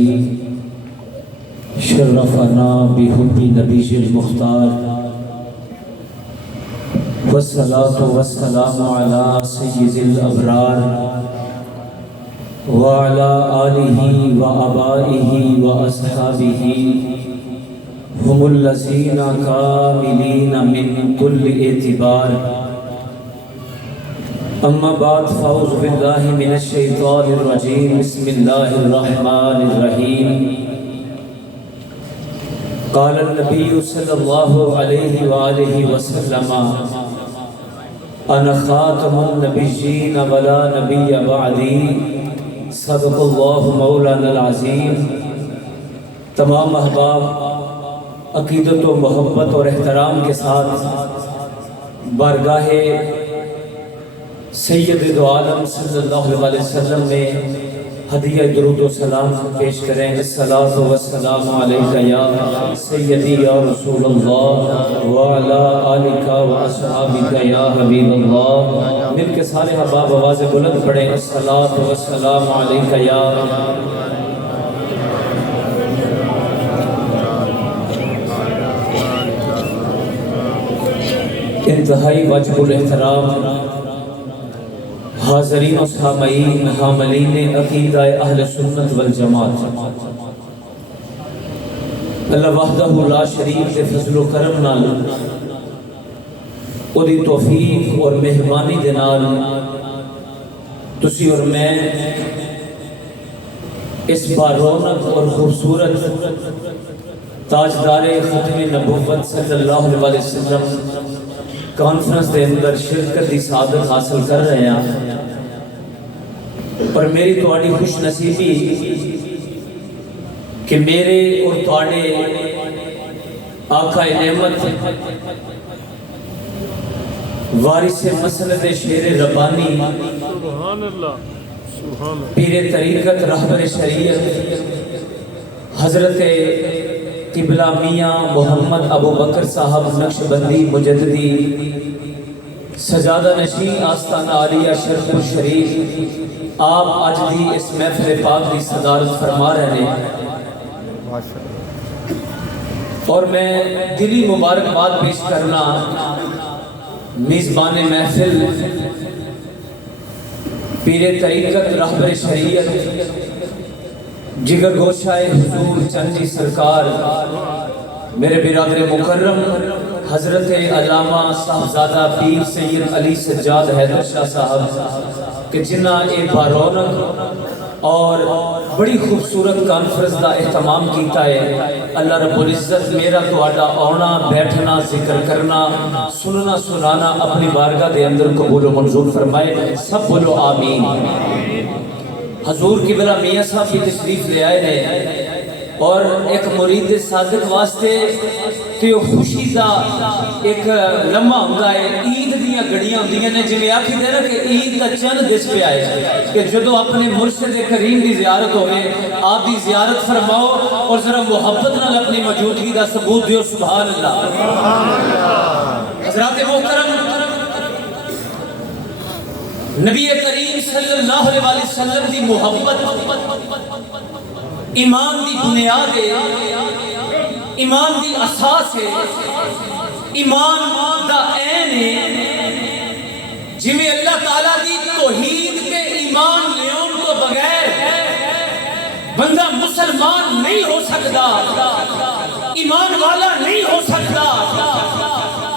الذي شرفنا بحب نبی المختار والصلاة والسلام على سید الابرار وعلى آلہ وآبائہ واصحابہ هم الذین کاملین من کل اعتبار اما بعد فاعوذ باللہ من الشیطان الرجیم بسم اللہ الرحمن الرحیم قال النبی صلی اللہ علیہ وآلہ وسلم انا خاتم النبیین ولا نبی بعدی صدق اللہ مولانا العظیم۔ تمام احباب عقیدت و محبت اور احترام کے ساتھ بارگاہ سید دو عالم صلی اللہ علیہ وسلم میں ہدیہ درود و سلام پیش کریں۔ الصلاۃ والسلام علیک یا سیدی یا رسول اللہ وعلی آلک واصحابک یا حبیب اللہ۔ مل کے سارے احباب آواز بلند پڑھیں، الصلاۃ والسلام علیک یا انتہائی واجب الاحترام حاضرین و سامعین حاملین عقیدہ اہل سنت والجماعت، اللہ وحدہ لا شریک دے فضل و کرم نال او دی توفیق اور مہربانی دے نال تسی اور میں اس بار رونق اور خوبصورت تاجدار ختم نبوت صلی اللہ علیہ وسلم کانفرنس دے اندر شرکت دی سعادت حاصل کر رہے ہیں، اور میری تواڈی خوش نصیبی کہ میرے اور تواڈے آقا نعمت وارث مسند شیر ربانی پیر طریقت رہبر شریعت حضرت قبلہ میاں محمد ابو بکر صاحب نقشبندی مجددی سجادہ نشین آستانہ عالیہ شرف الشریف آپ آج دی اس محفل پاک دی صدارت فرما رہے ہیں، اور میں دلی مبارکباد پیش کرنا میزبان محفل پیر طریقت رہبر شریعت جگر گوشائے حضور چنجی سرکار میرے برادر مکرم حضرت علامہ صاحبزادہ پیر سید علی سجاد حیدر شاہ صاحب کہ جنہ ایک بارونق اور بڑی خوبصورت کانفرنس دا اہتمام کیتا ہے۔ اللہ رب العزت میرا تواڈا آنا بیٹھنا ذکر کرنا سننا سنانا اپنی بارگاہ دے اندر قبول و منظور فرمائے، سب بولو آمین۔ حضور قبلہ میاں صاحب کی تشریف لے آئے ہیں، اور ایک مرید صادق واسطے کہ خوشی دا ایک لمحہ ہوتا ہے، عید دیاں گھڑیاں ہوندیاں نے جنہیں آکھی دے نا کہ عید کا چند دس پہ آئے کہ جدو اپنے مرشد کریم دی زیارت ہوئے آپ دی زیارت فرماؤ اور ذرا محبت نال اپنی موجودگی دا ثبوت دیو۔ سبحان اللہ۔ حضرات محترم، نبی کریم صلی اللہ علیہ وسلم دی محبت ایمان دی بنیاد ہے، ایمان دی اساس ہے، ایمان دا عین ہے۔ جمیں اللہ تعالیٰ دی توحید کے ایمان لیون کو بغیر بندہ مسلمان نہیں ہو سکتا، ایمان والا نہیں ہو سکتا۔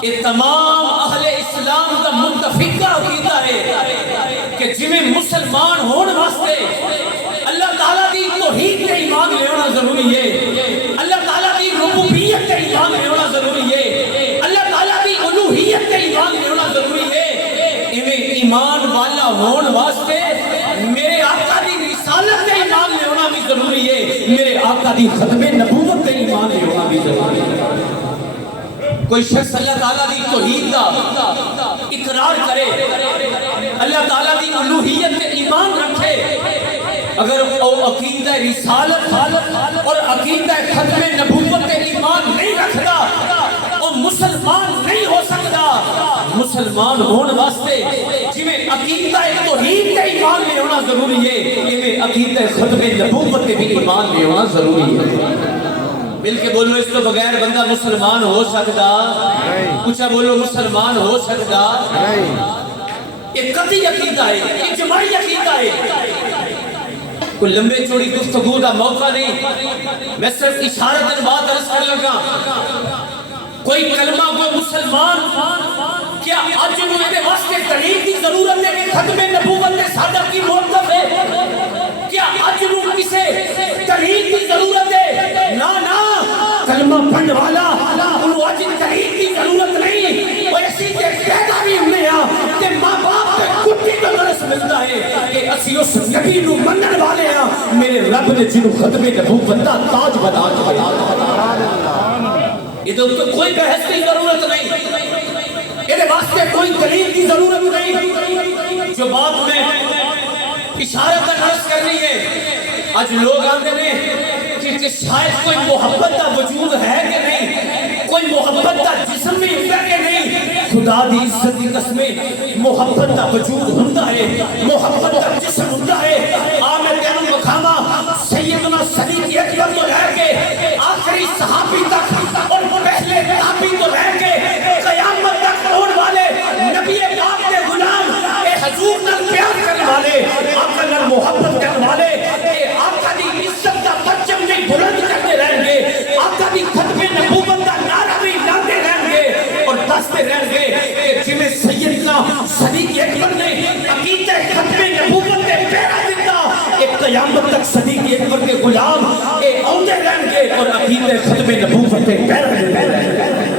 یہ تمام اہل اسلام کا متفقہ عقیدہ ہے کہ جمیں مسلمان ہون واسطے اللہ تعالیٰ دی توحید کے ایمان لے ہونا ضروری ہے، اللہ تعالیٰ دی ربوبیت کے ایمان لے ہونا ضروری ہے، اللہ تعالیٰ دی الوہیت کے ایمان لے ہونا ضروری ہے۔ ایمان والا ہون واسطے میرے آقا دی رسالت کے ایمان لے ہونا بھی ضروری ہے، میرے آقا دی ختم نبوت کے ایمان لے ہونا بھی ضروری ہے۔ کوئی شخص اللہ تعالیٰ دی توحید کا اقرار کرے، اللہ تعالیٰ دی الوہیت کے ایمان رکھے، اگر وہ عقیدہ رسالت اور عقیدہ ختم نبوت کے ایمان نہیں رکھتا، وہ مسلمان نہیں ہو سکتا. مسلمان ہونے واسطے جویں عقیدہ توحید تے ایمان لے ہونا ضروری ہے، ایویں عقیدہ ختم نبوت تے بھی ایمان لے ہونا ضروری ہے. مل کے بولو اس تو بغیر بندہ مسلمان ہو سکتا؟ اونچا بولو مسلمان ہو سکتا؟ ایک قطعی عقیدہ ہے، اجماعی عقیدہ ہے. کوئی لمبے چوڑی گفتگو کا موقع نہیں، میں صرف اشارت بات عرض کر لگا. کوئی کلمہ کوئی مسلمان کیا آج مجھے واسطے دلیل کی ضرورت ہے کہ ختم نبوت صادق کی موقف ہے؟ کیا آج مجھے کسے دلیل کی ضرورت ہے؟ نا نا، کلمہ پڑھنے والا انہوں آج دلیل کی ضرورت نہیں. وہ ایسی کہ پیدا بھی ہم نے یہاں کہ ماں باپ کے کٹی کو درس ملتا ہے کہ اسی اس نبی نو منن والے ہیں میرے رب نے جنہوں ختم نبوت دا تاج بنا دیا. یہ تو کوئی بحث کی ضرورت نہیں، یہ واسطے کوئی دلیل کی ضرورت نہیں. جو بات میں اشارت عرض کرنی ہے، آج لوگ آتے ہیں کہ شاید کوئی محبت کا وجود ہے کہ نہیں، کوئی محبت کا جسم بھی ہوتا کہ نہیں. خدا دی عزت کی قسمیں محبت کا وجود ہوتا ہے، محبت کا جسم ہوتا ہے. میں تینوں مکھاما سیدنا صدیق اکبر تو رہ کے آخری صحابی تک اور پہلے تابعی تو رہ کے قیامت تک ہونے والے نبی پاک کے غلام اے حضور نال پیار کرنے والے، آقا نال محبت کرنے والے، اے آقا دی عزت کا پرچم نہیں بلند کرتے رہیں گے، آقا دی ختم نبوت کا نعرہ بھی لاتے رہیں گے اور دستے رہیں گے کہ جنہیں سیدنا صدیق اکبر نے عقیدہ ختم نبوت کے پیرا دیتا، ایک قیامت تک صدیق اکبر کے غلام اے آتے رہیں گے اور عقیدہ ختم نبوت کے پیرا دیتے رہیں گے.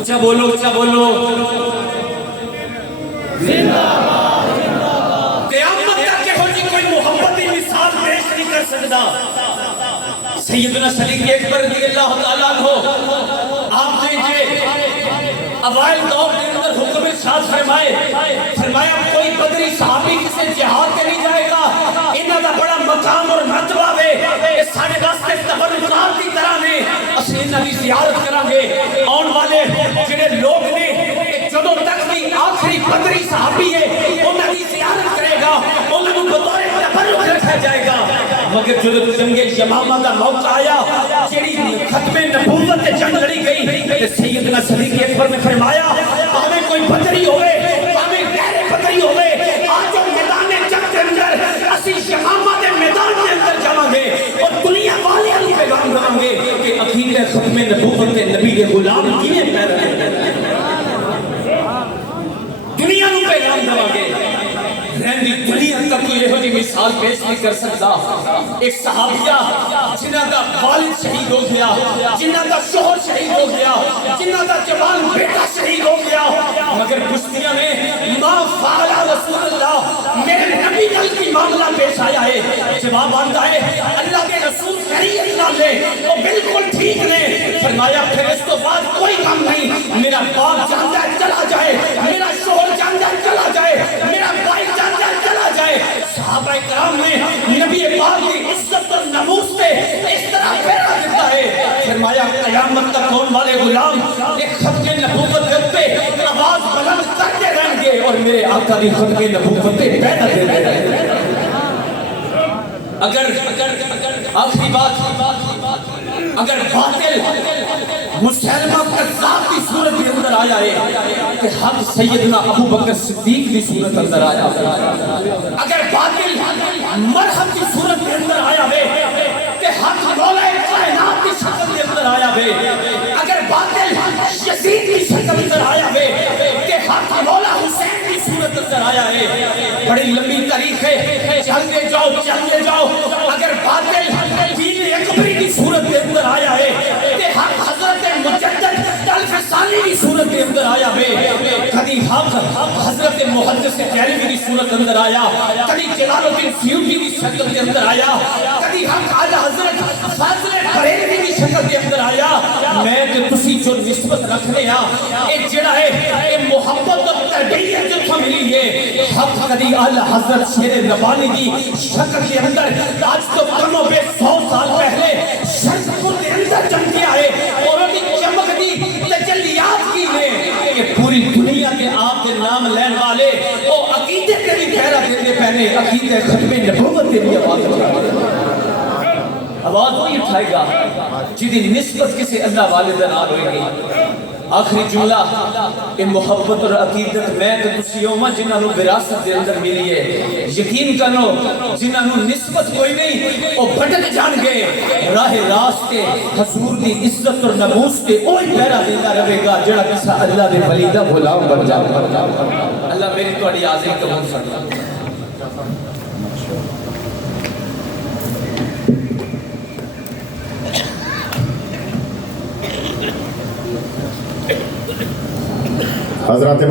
اچھا بولو، اچھا بولو. قیامت تک کے ہو جی کوئی محبتی مثال پیش نہیں کر سکتا. سیدنا صدیق اکبر رضی اللہ تعالیٰ عنہ آپ دیکھئے اوائل دور کے اندر حکم ارشاد فرمایا کوئی بدری صحابی کسے جہاد کے نہیں جائے گا، انہاں دا بڑا مقام اور مرتبہ ہے، اس سارے واسطے تبرکات کی طرح نے اسے انہاں دی زیارت کریں گے. آن والے جنہیں لوگ نے جدوں تک بھی آخری بدری صحابی ہے انہاں دی زیارت کرے گا، انہاں کو بطور تبرک رکھا جائے گا. مگر جدوں جنگ یمامہ کا موقع آیا جڑی ختم نبوت تے جنگ لڑی گئی تے سیدنا صدیق اکبر نے فرمایا ہمیں کوئی بدری ہوئے ہمیں غیر بدری ہوئے آج میدان جنگ کے اندر اسی یمامہ کے میدان کے اندر جاؤں گے اور دنیا والے ہم پیغام کریں گے کہ عقیدہ ختم نبوت کے نبی کے غلام کیے پیدا ہیں. دنیا نو پیغام کریں گے. رہندی دنیا تک کوئی یہ ہوئی مثال پیش نہیں کر سکتا. ایک صحابیہ جنہ کا والد شہید ہو گیا، جنہ کا شوہر شہید ہو گیا، جنہ کا جوان بیٹا شہید ہو گیا، مگر پشتیاں میں ما فعل رسول اللہ میرے نبی نل کی معاملہ پیش آیا ہے. جواب آتا ہے اللہ کے رسول خیریت نہ لے وہ بالکل ٹھیک نے. فرمایا پھر اس تو بعد کوئی کام نہیں، میرا باپ جاندہ چلا جائے، میرا شوہر جاندہ چلا جائے، میرا بھائی جاندہ چلا جائے. صحابہ کرام نے نبی پاک کی عزت اور ناموس سے اس طرح پیرا دیتا ہے. فرمایا قیامت تک کون والے غلام ایک ختم نبوت پہ آواز بلند کرتے رہیں گے اور میرے آقا کی ختم نبوت پہ پیدا دیتے رہیں گے. اگر آخری بات اگر باطل مسلمہ کذاب کی صورت کے اندر آیا ہے کہ حق سیدنا ابو بکر صدیق کی صورت اندر آیا ہے، اگر باطل مرحب کی صورت کے اندر آیا ہے کہ حق مولا کائنات کی شکل کے اندر آیا ہے، اگر باطل یزید کی شکل اندر آیا ہے کہ حق مولا حسین کی صورت اندر آیا ہے. بڑی لمبی تاریخ ہے، چلتے جاؤ چلتے جاؤ. اگر باطل دین اکبری کی صورت کے اندر آیا ہے کہ حق حضرت مجدد الفسانی کی صورت کے اندر آیا ہے، کبھی حق حضرت محدث دہلوی کی صورت اندر آیا، کبھی جلال الدین سیوطی کی شکل کے اندر آیا، کبھی حق اعلی حضرت فاضل بریلوی کی شکل کے اندر آیا. میں کہ تسی جو نسبت رکھنے ہاں ایک جڑا ہے یہ محبت اور تربیت جو تھا ملی ہے حق کبھی اعلی حضرت شیر ربانی کی شکل کے اندر آج تو کم و بیش 100 سال پہلے شرک کے اندر نے عقیدہ ختم نبوت کے لیے آواز وہی اٹھائے گا جدی نسبت کسی اللہ والد نال ہوئے گی. آخری جملہ کہ محبت اور عقیدت میں تو تسی ہوما جنہاں نو وراثت دے اندر ملی ہے. یقین کرو جنہاں نو نسبت کوئی نہیں وہ بھٹک جان گے راہ راست کے حضور دی عزت اور ناموس کے اوہی پہرا دیتا رہے گا جڑا کسا اللہ دے ولی دا غلام بن جائے. اللہ میری تواڈی حاضری قبول فرمائے. حضرات